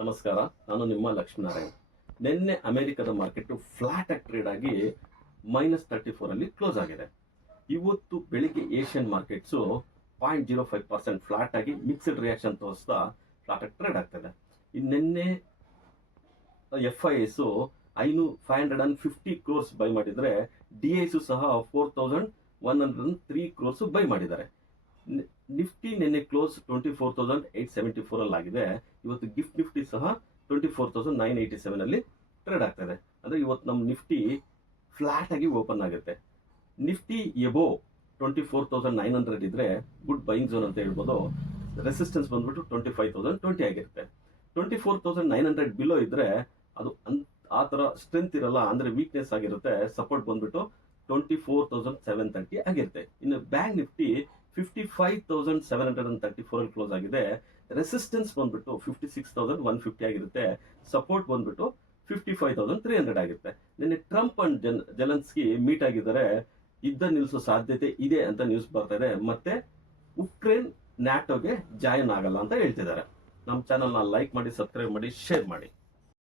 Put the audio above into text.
ನಮಸ್ಕಾರ, ನಾನು ನಿಮ್ಮ ಲಕ್ಷ್ಮೀನಾರಾಯಣ್. ನಿನ್ನೆ ಅಮೆರಿಕದ ಮಾರ್ಕೆಟ್ ಫ್ಲಾಟ್ ಆಗಿ ಟ್ರೇಡ್ ಆಗಿ -34 ಅಲ್ಲಿ ಕ್ಲೋಸ್ ಆಗಿದೆ. ಇವತ್ತು ಬೆಳಿಗ್ಗೆ ಏಷ್ಯನ್ ಮಾರ್ಕೆಟ್ಸು 0.05% ಫ್ಲಾಟ್ ಆಗಿ ಮಿಕ್ಸ್ಡ್ ರಿಯಾಕ್ಷನ್ ತೋರಿಸ್ತಾ ಫ್ಲಾಟ್ ಆಗಿ ಟ್ರೇಡ್ ಆಗ್ತದೆ. ನಿನ್ನೆ FIS 550 ಕ್ರೋರ್ಸ್ ಬೈ ಮಾಡಿದ್ರೆ, DIs ಸಹ 4103 ಕ್ರೋರ್ಸ್ ಬೈ ಮಾಡಿದ್ದಾರೆ. ನಿಫ್ಟಿ ನಿನ್ನೆ ಕ್ಲೋಸ್ 24,874 ಅಲ್ಲಿ ಆಗಿದೆ. ಇವತ್ತು ಗಿಫ್ಟ್ ನಿಫ್ಟಿ ಸಹ 24,987 ಅಲ್ಲಿ ಟ್ರೇಡ್ ಆಗ್ತದೆ. ಅಂದ್ರೆ ಇವತ್ತು ನಮ್ಮ ನಿಫ್ಟಿ ಫ್ಲಾಟ್ ಆಗಿ ಓಪನ್ ಆಗುತ್ತೆ. ನಿಫ್ಟಿ ಎಬೋ 24,900 ಇದ್ರೆ ಗುಡ್ ಬೈಯಿಂಗ್ ಝೋನ್ ಅಂತ ಹೇಳ್ಬೋದು. ರೆಸಿಸ್ಟೆನ್ಸ್ ಬಂದ್ಬಿಟ್ಟು 25,020 ಆಗಿರುತ್ತೆ. 24,900 ಬಿಲೋ ಇದ್ರೆ ಅದು ಆ ತರ ಸ್ಟ್ರೆಂತ್ ಇರಲ್ಲ, ಅಂದ್ರೆ ವೀಕ್ನೆಸ್ ಆಗಿರುತ್ತೆ. ಸಪೋರ್ಟ್ ಬಂದ್ಬಿಟ್ಟು 24,730 ಆಗಿರುತ್ತೆ. ಇನ್ನು ಬ್ಯಾಂಕ್ ನಿಫ್ಟಿ 55,734 ಅಲ್ಲಿ ಕ್ಲೋಸ್ ಆಗಿದೆ. ರೆಸಿಸ್ಟೆನ್ಸ್ ಬಂದ್ಬಿಟ್ಟು 56,150 ಆಗಿರುತ್ತೆ. ಸಪೋರ್ಟ್ ಬಂದ್ಬಿಟ್ಟು 55,300 ಆಗಿರುತ್ತೆ. ನಿನ್ನೆ ಟ್ರಂಪ್ ಅಂಡ್ ಜೆಲೆನ್ಸ್ಕಿ ಮೀಟ್ ಆಗಿದ್ದಾರೆ. ಯುದ್ಧ ನಿಲ್ಲಿಸೋ ಸಾಧ್ಯತೆ ಇದೆ ಅಂತ ನ್ಯೂಸ್ ಬರ್ತಾ ಇದೆ. ಮತ್ತೆ ಉಕ್ರೇನ್ ನ್ಯಾಟೋಗೆ ಜಾಯಿನ್ ಆಗಲ್ಲ ಅಂತ ಹೇಳ್ತಿದ್ದಾರೆ. ನಮ್ಮ ಚಾನಲ್ನ ಲೈಕ್ ಮಾಡಿ, ಸಬ್ಸ್ಕ್ರೈಬ್ ಮಾಡಿ, ಶೇರ್ ಮಾಡಿ.